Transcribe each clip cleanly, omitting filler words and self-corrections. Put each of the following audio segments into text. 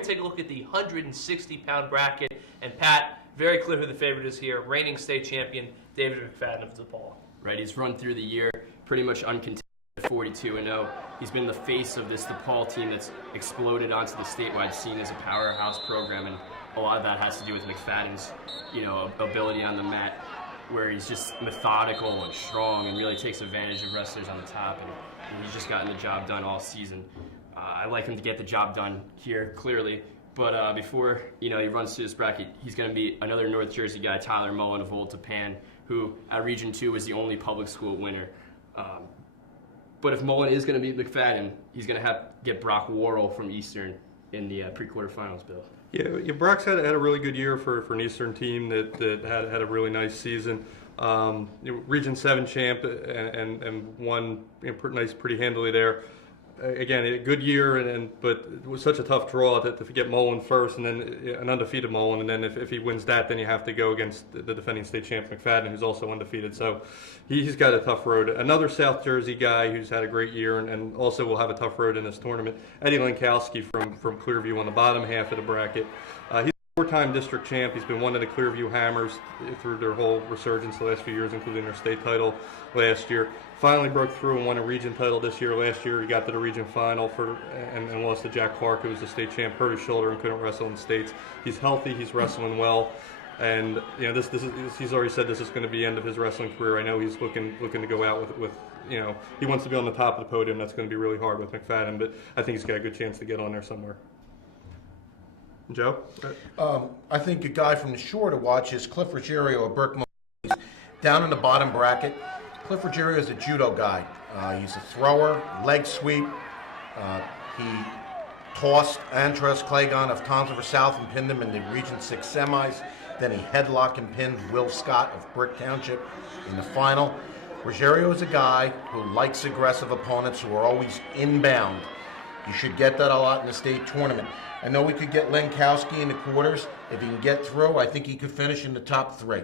going to take a look at the 160-pound bracket. And Pat, very clear who the favorite is here. Reigning state champion, David McFadden of DePaul. Right, he's run through the year pretty much uncontested at 42-0. He's been the face of this DePaul team that's exploded onto the statewide scene as a powerhouse program, and a lot of that has to do with McFadden's, ability on the mat, where he's just methodical and strong and really takes advantage of wrestlers on the top, and he's just gotten the job done all season. I like him to get the job done here, clearly. But before he runs through this bracket, he's going to be another North Jersey guy, Tyler Mullen of Old Tapan, who at Region 2 was the only public school winner. But if Mullen is going to beat McFadden, he's going to have to get Brock Worrell from Eastern in the pre-quarterfinals, Bill. Yeah, Brock's had a really good year for an Eastern team that had a really nice season. Region 7 champ and won pretty handily there. Again, a good year, but it was such a tough draw to get Mullen first, and then an undefeated Mullen, and then if he wins that, then you have to go against the defending state champ McFadden, who's also undefeated. So he's got a tough road. Another South Jersey guy who's had a great year and also will have a tough road in this tournament, Eddie Lenkowski from Clearview on the bottom half of the bracket. He's a four-time district champ. He's been one of the Clearview Hammers through their whole resurgence the last few years, including their state title last year. Finally broke through and won a region title this year. Last year he got to the region final and lost to Jack Clark, who was the state champ, hurt his shoulder and couldn't wrestle in the States. He's healthy, he's wrestling well, and this is, he's already said this is going to be the end of his wrestling career. I know he's looking to go out with he wants to be on the top of the podium. That's going to be really hard with McFadden, but I think he's got a good chance to get on there somewhere. Joe? I think a guy from the shore to watch is Clifford Gerry of Brick Memori. Down in the bottom bracket. Clifford Gerry is a judo guy. He's a thrower, leg sweep. He tossed Andres Clagon of Tonsilifer South and pinned him in the Region 6 semis. Then he headlocked and pinned Will Scott of Brick Township in the final. Ruggiero is a guy who likes aggressive opponents who are always inbound. You should get that a lot in the state tournament. I know we could get Lankowski in the quarters. If he can get through, I think he could finish in the top 3.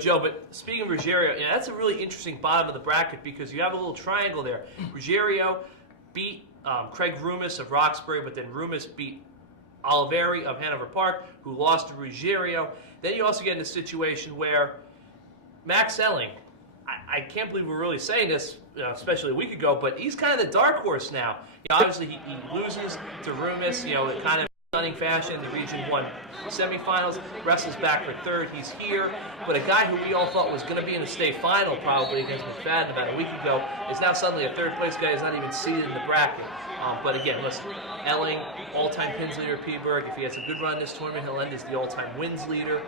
Joe, but speaking of Ruggiero, that's a really interesting bottom of the bracket because you have a little triangle there. Ruggiero beat Craig Rumis of Roxbury, but then Rumis beat Oliveri of Hanover Park, who lost to Ruggiero. Then you also get in a situation where Max Elling, I can't believe we're really saying this, especially a week ago, but he's kind of the dark horse now. Obviously, he loses to Rumis, in kind of stunning fashion in the Region 1 semifinals, wrestles back for third. He's here, but a guy who we all thought was going to be in the state final probably against McFadden about a week ago is now suddenly a third-place guy who's not even seated in the bracket. But again, listen, Elling, all-time pins leader at Petersburg. If he has a good run in this tournament, he'll end as the all-time wins leader.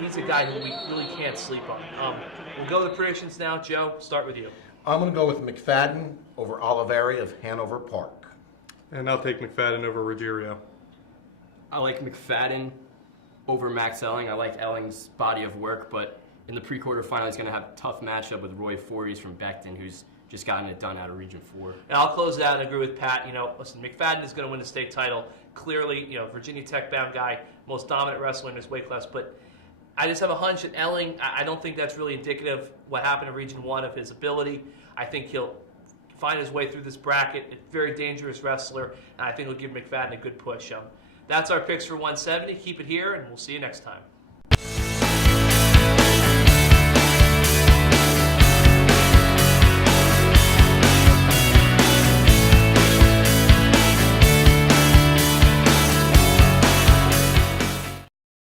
He's a guy who we really can't sleep on. We'll go to the predictions now. Joe, start with you. I'm going to go with McFadden over Oliveri of Hanover Park. And I'll take McFadden over Ruggiero. I like McFadden over Max Elling. I like Elling's body of work, but in the pre-quarterfinal, he's going to have a tough matchup with Roy Forries from Beckton, who's just gotten it done out of Region 4. And I'll close out and agree with Pat. Listen, McFadden is going to win the state title. Clearly, Virginia Tech-bound guy, most dominant wrestler in his weight class. But I just have a hunch that Elling, I don't think that's really indicative of what happened in Region 1 of his ability. I think he'll find his way through this bracket. A very dangerous wrestler, and I think he'll give McFadden a good push. That's our picks for 170. Keep it here, and we'll see you next time.